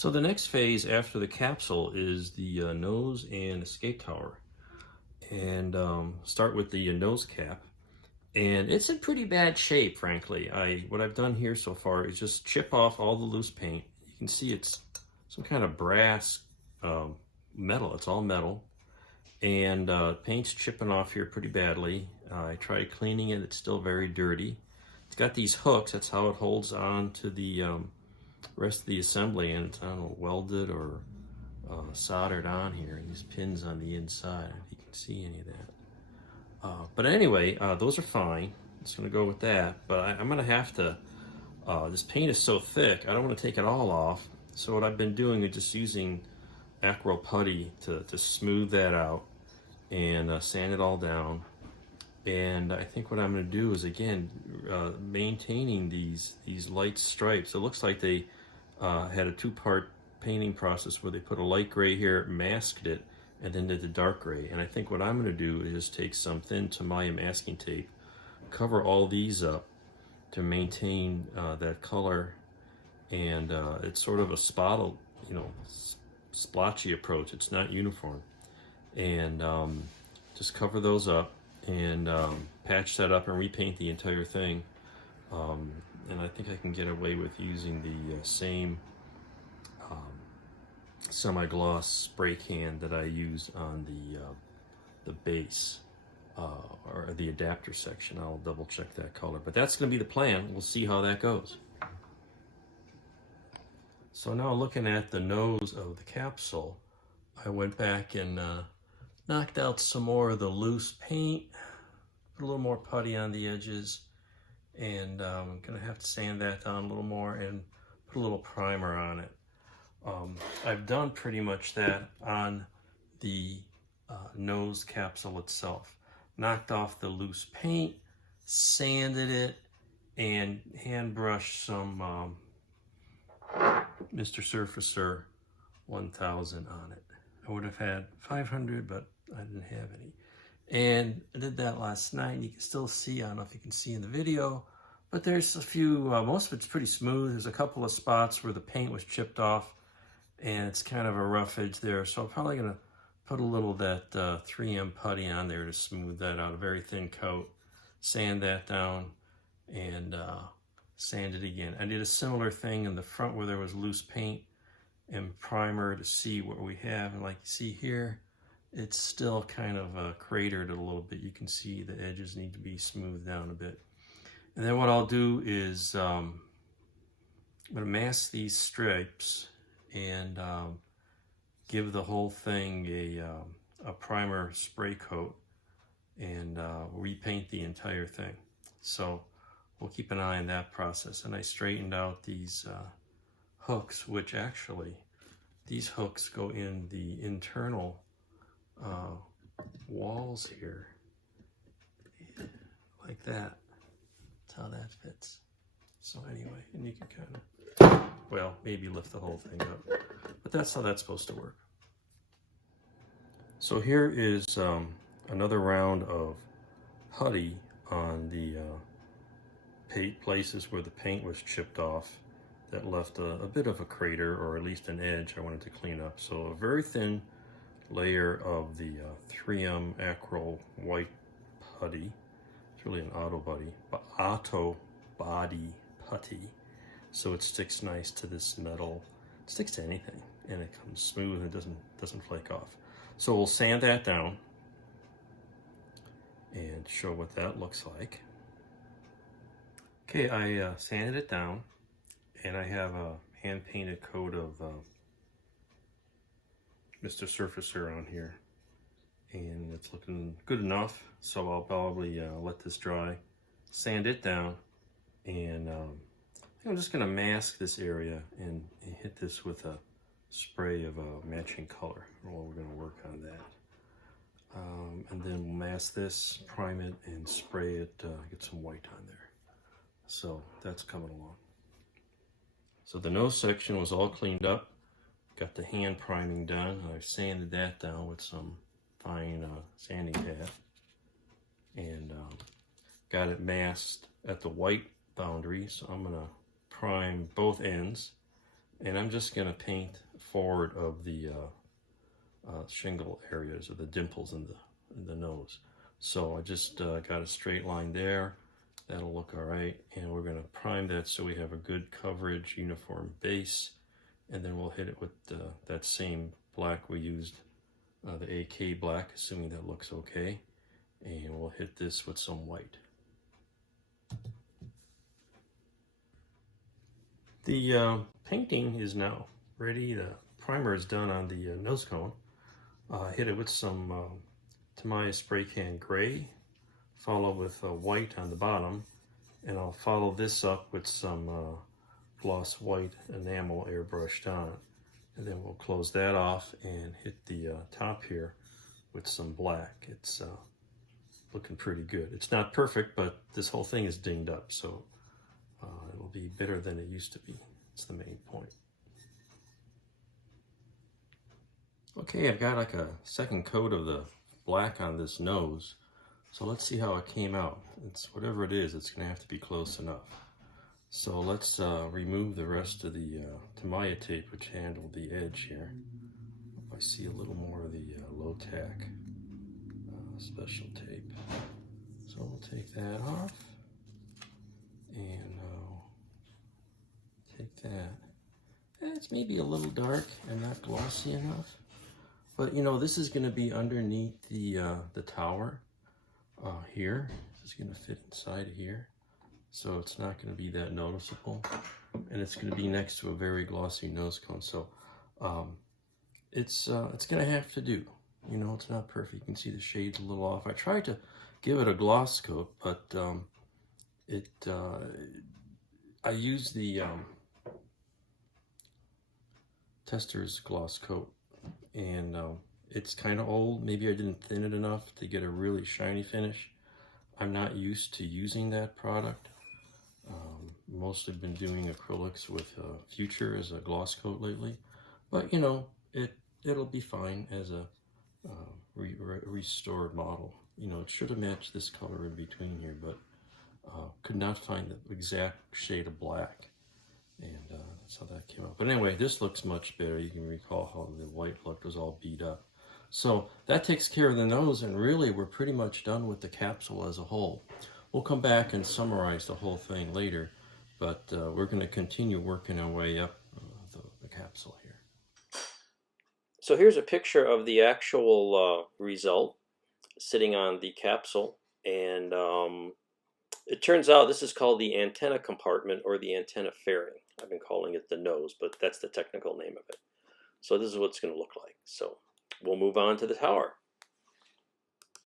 So the next phase after the capsule is the nose and escape tower. And start with the nose cap. And it's in pretty bad shape, frankly. What I've done here so far is just chip off all the loose paint. You can see it's some kind of brass metal. It's all metal. And paint's chipping off here pretty badly. I tried cleaning it. It's still very dirty. It's got these hooks. That's how it holds on to the rest of the assembly, and it's, I don't know, welded or soldered on here. These pins on the inside, if you can see any of that. But anyway, those are fine. It's going to go with that. But I'm going to have to, this paint is so thick, I don't want to take it all off. So what I've been doing is just using acro putty to smooth that out and sand it all down. And I think what I'm going to do is, again, maintaining these light stripes. It looks like they had a two-part painting process where they put a light gray here, masked it, and then did the dark gray. And I think what I'm going to do is just take some thin Tamiya masking tape, cover all these up to maintain that color. And it's sort of a spot, splotchy approach. It's not uniform. And just cover those up and patch that up and repaint the entire thing. And I think I can get away with using the same semi-gloss spray can that I use on the base or the adapter section. I'll double check that color, but that's going to be the plan. We'll see how that goes. So now, looking at the nose of the capsule, I went back and knocked out some more of the loose paint, put a little more putty on the edges, and I'm gonna have to sand that down a little more and put a little primer on it. I've done pretty much that on the nose capsule itself. Knocked off the loose paint, sanded it, and hand brushed some Mr. Surfacer 1000 on it. I would have had 500, but I didn't have any. And I did that last night. You can still see, I don't know if you can see in the video, but there's a few, most of it's pretty smooth. There's a couple of spots where the paint was chipped off and it's kind of a rough edge there. So I'm probably gonna put a little of that 3M putty on there to smooth that out, a very thin coat, sand that down, and sand it again. I did a similar thing in the front where there was loose paint and primer to see what we have. And like you see here, it's still kind of cratered a little bit. You can see the edges need to be smoothed down a bit. And then what I'll do is I'm going to mask these stripes and give the whole thing a primer spray coat and repaint the entire thing. So we'll keep an eye on that process. And I straightened out these hooks, which actually, these hooks go in the internal walls here, like that. That's how that fits. So anyway, and you can kind of, well, maybe lift the whole thing up, but that's how that's supposed to work. So here is another round of putty on the places where the paint was chipped off that left a bit of a crater, or at least an edge I wanted to clean up. So a very thin layer of the 3M acryl white putty. It's really an auto body putty. So it sticks nice to this metal. It sticks to anything, and it comes smooth and it doesn't flake off. So we'll sand that down and show what that looks like. Okay, I sanded it down, and I have a hand-painted coat of Mr. Surfacer on here, and it's looking good enough, so I'll probably let this dry, sand it down, and I'm just going to mask this area and hit this with a spray of a matching color. Well, we're going to work on that. And then we'll mask this, prime it, and spray it, get some white on there. So that's coming along. So the nose section was all cleaned up. Got the hand priming done. I've sanded that down with some fine sanding pad. And got it masked at the white boundary. So I'm going to prime both ends And I'm just going to paint forward of the shingle areas, or the dimples in the nose. So I just got a straight line there. That'll look all right. And we're going to prime that so we have a good coverage, uniform base. And then we'll hit it with that same black we used, the AK black, assuming that looks okay. And we'll hit this with some white. The painting is now ready. The primer is done on the nose cone. Hit it with some Tamiya spray can gray, follow with white on the bottom, and I'll follow this up with some gloss white enamel airbrushed on. And then we'll close that off and hit the top here with some black. It's looking pretty good. It's not perfect, but this whole thing is dinged up, so it'll be better than it used to be. It's the main point. Okay, I've got like a second coat of the black on this nose, so let's see how it came out. It's whatever it is, it's going to have to be close enough. So let's remove the rest of the Tamiya tape, which handled the edge here. I see a little more of the low tack special tape. So we'll take that off, and take that. It's maybe a little dark and not glossy enough, but you know, this is going to be underneath the tower here. This is going to fit inside of here, so it's not going to be that noticeable, and it's going to be next to a very glossy nose cone. So it's going to have to do. You know, it's not perfect. You can see the shades a little off. I tried to give it a gloss coat, but I used the Tester's gloss coat, and it's kind of old. Maybe I didn't thin it enough to get a really shiny finish. I'm not used to using that product. Mostly been doing acrylics with Future as a gloss coat lately, but you know, it'll be fine as a restored model. You know, it should have matched this color in between here, but could not find the exact shade of black, and that's how that came out. But anyway, this looks much better. You can recall how the white look was all beat up. So that takes care of the nose, and really we're pretty much done with the capsule as a whole. We'll come back and summarize the whole thing later, but we're going to continue working our way up the capsule here. So here's a picture of the actual result sitting on the capsule, and it turns out this is called the antenna compartment, or the antenna fairing. I've been calling it the nose, but that's the technical name of it. So this is what it's going to look like. So we'll move on to the tower.